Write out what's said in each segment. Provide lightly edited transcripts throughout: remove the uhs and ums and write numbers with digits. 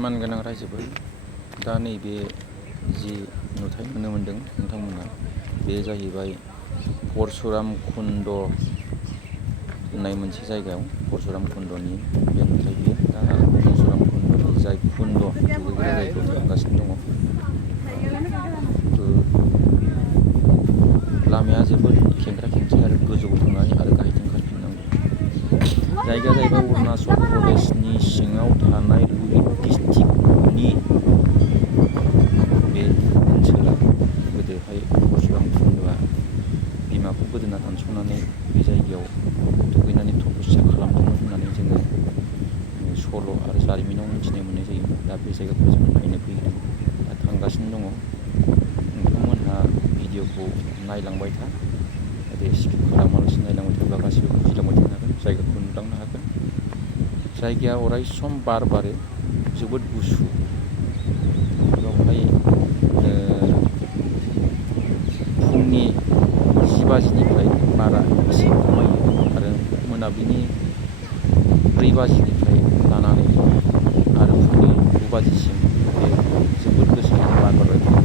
मानगोनां रायजोफोर दा नैबे जि नुथाय नुनो मोन्दों नोंथांमोना बे जाहैबाय परशुराम कुन्ड होननाय मोनसे जायगायाव परशुराम कुन्डनि बे नुथाय बियो दा परशुराम कुन्डनि जाय कुन्ड दुगैग्रा जायगायाव थांगासिनो दङ। लामाया जोबोद खेंख्रा खेंख्रि आरो गोजौआव थांनानै आरो गाहायथिं खारफिननांगौ। जायगाया जाहैबाय अरुणाचल प्रदेशनि सिङाव थानाय लहित डिस्ट्रिक्टनि बे ओनसोला गोदोहाय परशुराम कुन्डआ बिमाखौ गोदोना दानस'नानै बे जायगायाव दुगैनानै तपस्या खालामदोंमोन होननानै जोङो सल' आरो जारिमिनाव मिथिनो मोननाय जायो। दा बे जायगाखौ जोङो नायनो फैदों, दा थांगासिनो दङ। नोंथांमोनहा भिडिअखौ नायलांबाय था, जाहाथे स्किप खालामालासिनो नायलांबाय थाब्ला गासिबो बुजिलांबाय थानो हागोन, जायगाखौ नुलांनो हागोन। जायगाया अराय सम बार बारो, जोबोद गुसु। बेवहाय फुंनि 10 बाजिनिफ्राय बारा एसे खमायो आरो मोनाबिलिनि 4 बाजिनिफ्राय लानानै आरो फुंनि 9 बाजिसिम बे जोबोद गोसायै बार बारबाय थायो।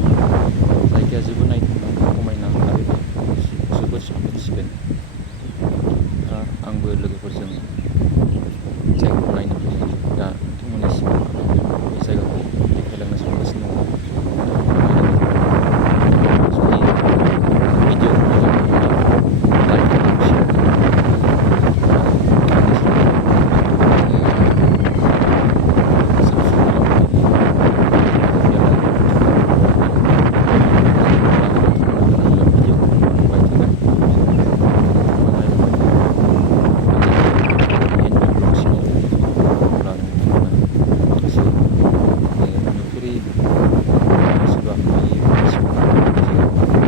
जायगाया जोबोद नायथावना, समायना आरो जोबोद साखोन सिखोन। आंबो लोगोफोरजों जायगाखौ नायनो फैदों। दा नोंथांमोननिसिम बे जायगाखौ देखायलांनो सानगासिनो दङ। जुदि भिडिअखौ मोजां मोनोब्ला लाइक खालाम, शेयार खालाम आरो आंनि चेनेलखौ साबस्क्राइब खालामनानै हो आरो बेल आइकनखौ थुनानै हो। भिडिअखौ नुबाय थागोन, नोंथाङा नायलांबाय था। अब्ला नोंथांमोना माखासे नुफेरै सोरबा नुयै मानसिफोरखौ बे जायगायाव দিয়ে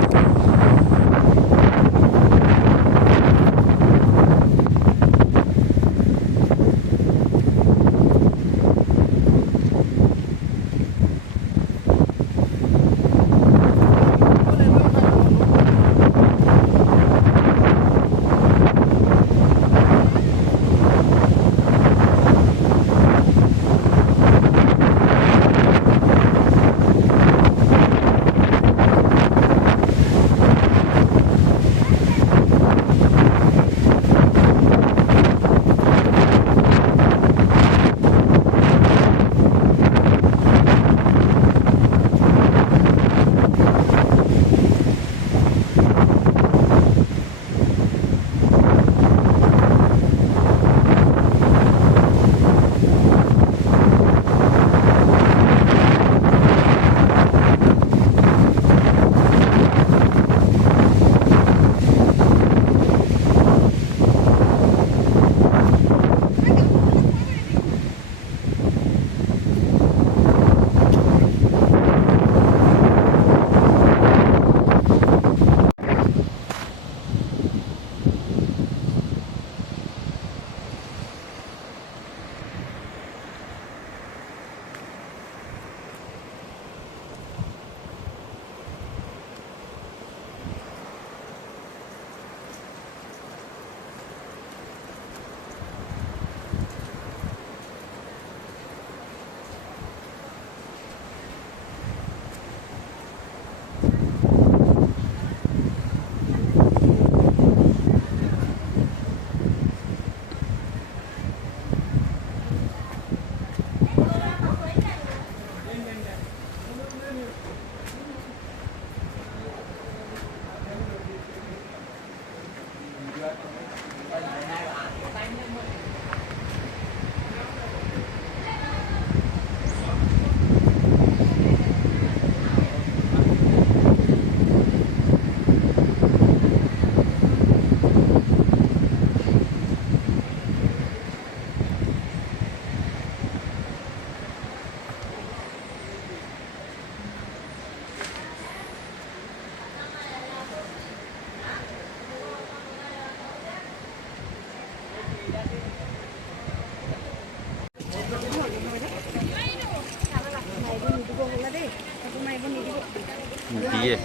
দিয়ে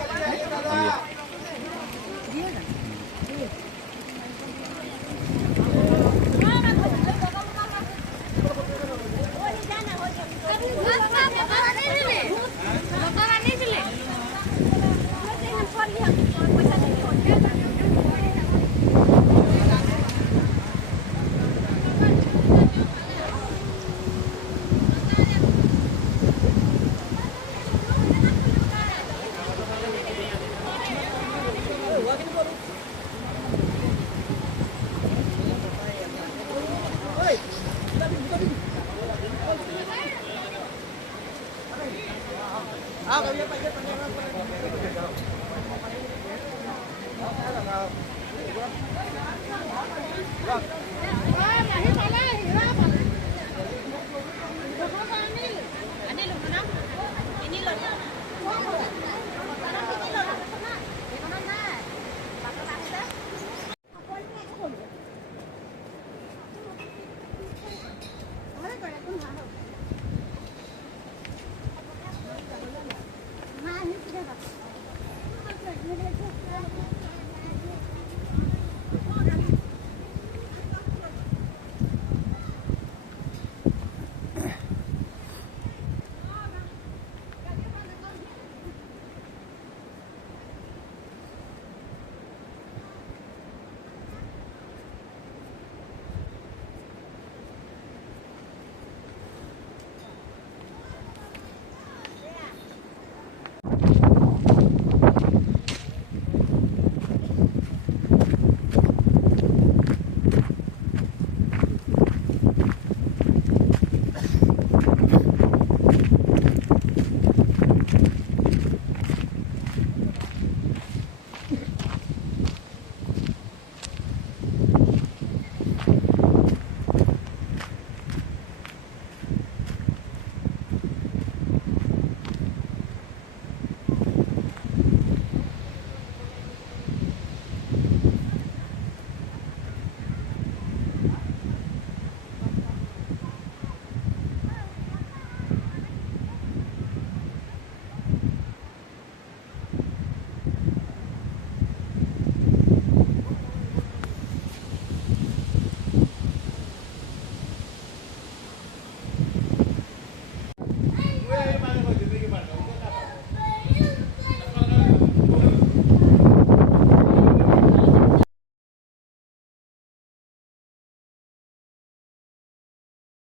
Hãy subscribe cho kênh Ghiền Mì Gõ để không bỏ lỡ